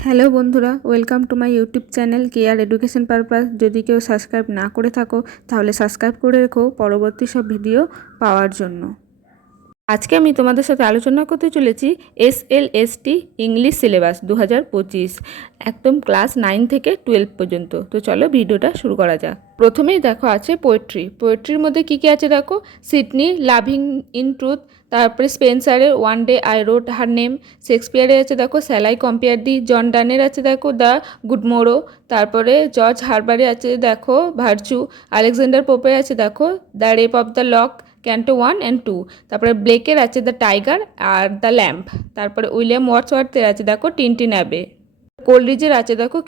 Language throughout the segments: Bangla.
হ্যালো বন্ধুরা, welcome to my YouTube channel care education purpose. যদি কেউ সাবস্ক্রাইব না করে থাকো তাহলে সাবস্ক্রাইব করে রেখো পরবর্তী সব ভিডিও পাওয়ার জন্য। আজকে আমি তোমাদের সাথে আলোচনা করতে চলেছি SLST ইংলিশ সিলেবাস 2025, একদম ক্লাস 9 থেকে 12 পর্যন্ত। তো চলো ভিডিওটা শুরু করা যাক। প্রথমেই দেখো আছে পোয়েট্রির মধ্যে কী কী আছে দেখো। সিডনি লাভিং ইন ট্রুথ, তারপরে স্পেন্সারের one day I wrote her name, শেক্সপিয়ারের আছে দেখো স্যালাই কম্পেয়ার দি, জন ডানের আছে দেখো দ্য গুডমোরো, তারপরে জর্জ হারবারে আছে দেখো ভার্চু, আলেকজান্ডার পোপের আছে দেখো the rape of the lock canto 1 and 2, তারপরে ব্লেকের আছে the tiger are the lamp, তারপরে উইলিয়াম ওয়ার্ডসওয়ার্থের আছে দেখো টিনটিন অ্যাবে, কোলরিজের আছে দেখো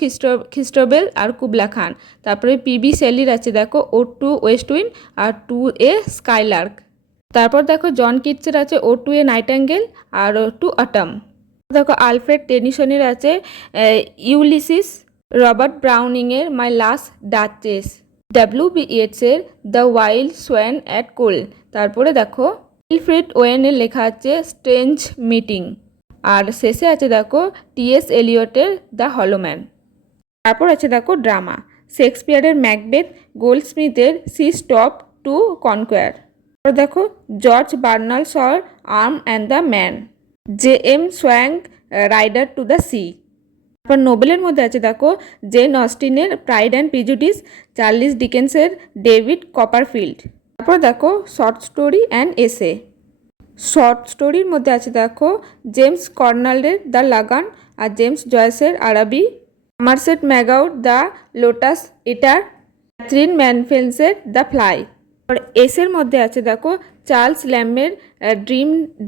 খ্রিস্টোবেল আর কুবলা খান, তারপরে পিবি শেলির আছে দেখো ও টু ওয়েস্ট উইন্ড আর টু এ স্কাইলার্ক, তারপর দেখো জন কিটসের আছে ও টু এ নাইটাঙ্গেল আর টু অটাম, দেখো আলফ্রেড টেনিসনের আছে ইউলিসিস, রবার্ট ব্রাউনিংয়ের মাই লাস্ট ডাচেস, ডাব্লিউ.বি. ইয়েটসের the wild swan at Coole, তারপরে দেখো উইলফ্রেড ওয়েনের লেখা আছে স্ট্রেঞ্জ মিটিং, আর শেষে আছে দেখো টি.এস. এলিয়টের the Holloman. তারপর আছে দেখো ড্রামা, শেক্সপিয়ারের ম্যাকবেথ, গোল্ডস্মিথের সি স্টপ টু কনকোয়ার, তারপর দেখো জর্জ বার্নাল শর arms and the man, J M. Synge rider to the sea, তারপর নোবেলের মধ্যে আছে দেখো জেন অস্টিনের প্রাইড অ্যান্ড প্রিজুডিস, চার্লিস ডিকেন্সের ডেভিড কপারফিল্ড, তারপর দেখো short story and essay, short স্টোরির মধ্যে আছে দেখো জেমস কর্নাল্ডের দ্য লাগান আর জেমস জয়েসের আরবি, মার্সেট ম্যাগাউড দ্য লোটাস ইটার, ক্যাথরিন ম্যানফেন্সের দ্য ফ্লাই, আর এসের মধ্যে আছে দেখো চার্লস ল্যামের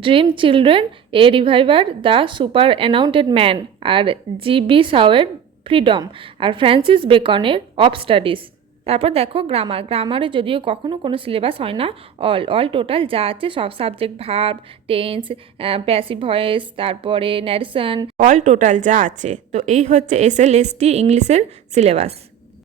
dream children, a reviver the superannuated man, আর জি.বি. শাওয়ের ফ্রিডম, আর ফ্রান্সিস বেকনের অফ স্টাডিজ। তারপর দেখো গ্রামারে যদিও কখনো কোনো সিলেবাস হয় না, অল টোটাল যা আছে সব subject, verb, tense, passive voice, তারপরে ন্যারেশন, অল টোটাল যা আছে। তো এই হচ্ছে SLST ইংলিশের সিলেবাস।